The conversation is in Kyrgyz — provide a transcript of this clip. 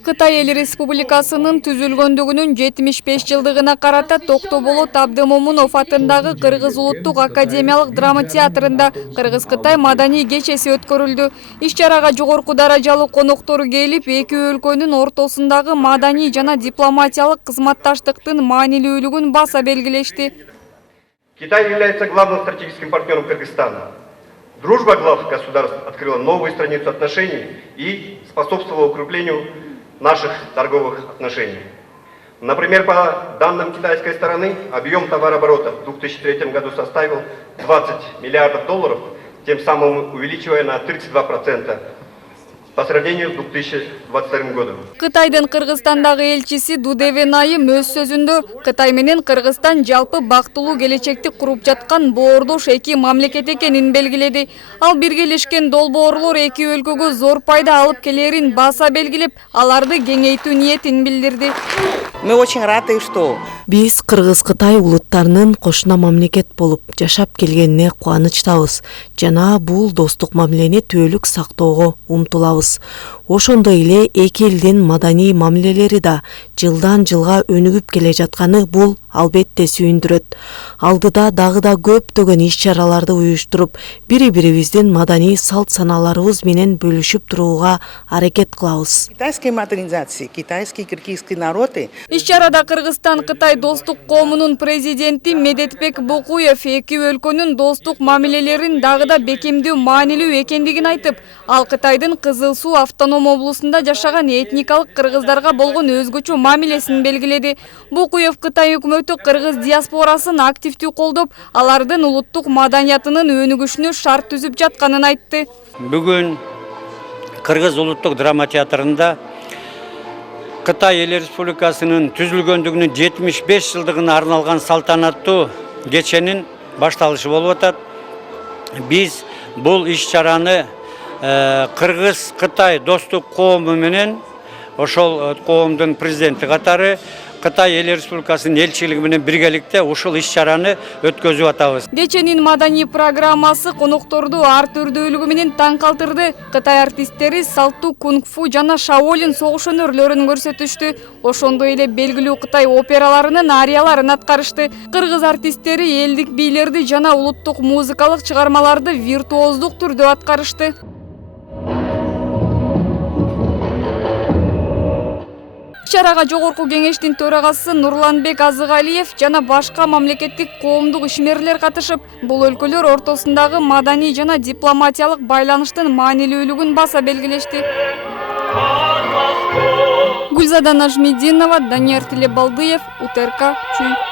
Кытай Эл Республикасынын түзүлгөндүгүнүн 75 жылдыгына карата Токтоболот Абдымомунов атындагы Кыргыз улуттук академиялык драма театрында Кыргыз-Кытай маданий кечеси өткөрүлдү. Иш-чарага жогорку даражалуу коноктору келип, эки өлкөнүн ортосундагы маданий жана дипломатиялык кызматташтыктын маанилүүлүгүн баса белгилешти. Китай является главным стратегическим партнером Кыргызстана. Дружба глав государств открыла новую страницу отношений и способствовала укреплению наших торговых отношений. Например, по данным китайской стороны, объем товарооборота в 2003 году составил 20 миллиардов долларов, тем самым увеличивая на 32% по сравнению с 2022 годом. Кытайдын Кыргызстандагы элчиси Дудевен Айым өз сөзүндө Кытай менен Кыргызстан жалпы бактылуу келечекти куруп жаткан боордош эки мамлекет экенин белгиледи. Ал биргелешкен долбоорлор эки өлкөгө зор пайда алып келерин баса белгилеп, аларды кеңейтүү ниетин билдирди. Мы очень рады, что биз Кыргыз-Кытай улуттарынын кошуна мамлекет болуп жашап келгенине кубанычтабыз жана бул достук мамилени түбөлүк сактоого умтулабыз. Ошондой эле эки элдин маданий мамилелери да жылдан жылга өнүгүп келе жатканы бул албетте сүйүндүрөт. Алдыда дагы да көптөгөн иш-чараларды уюштуруп, бири-бирибиздин маданий салт-санааларыбыз менен бөлүшүп турууга аракет кылабыз. китайской модернизации, китайские и киргизские народы Иш-чарада Кыргызстан-Кытай достук коомунун президенти Медетбек Бокуев эки өлкөнүн достук мамилелерин дагы да бекемдүү маанилүү экендигин айтып, ал Кытайдын Кызыл Суу автоном облусунда жашаган этникалык кыргыздарга болгон өзгөчө мамилесин белгиледи. Бокуев Кытай өкмөтү кыргыз диаспорасын активдүү колдоп, алардын улуттук маданиятынын өнүгүшүнө шарт түзүп жатканын айтты. Бүгүн Кыргыз улуттук драма театрында Кытай Эл Республикасынын түзүлгөндүгүнүн 75 жылдыгына арналган салтанаттуу кеченин башталышы болуп атат. Биз бул иш-чараны Кыргыз-Кытай достук коому менен, ошол коомдун президенти катары Кытай Эл Республикасынын элчилиги менен биргеликте ушул иш-чараны өткөзүп атабыз. Кеченин маданий программасы конокторду ар түрдүүлүгү менен таң калтырды. Кытай артисттери салттуу кунг-фу жана шаолин согуш өнөрлөрүн көрсөтүштү. Ошондой эле белгилүү Кытай операларынын арияларын аткарышты. Кыргыз артисттери элдик бийлерди жана улуттук музыкалык чыгармаларды виртуоздук түрдө аткарышты. Иш-чарага жогорку кеңештин төрагасы Нурланбек Азыгалиев жана башка мамлекеттик коомдук ишмерлер катышып, бул өлкөлөр ортосундагы маданий жана дипломатиялык байланыштын маанилүүлүгүн баса белгилешти. Гүлзада Нажмидинова, Данияр Тилебалдыев, УТРК Чүй.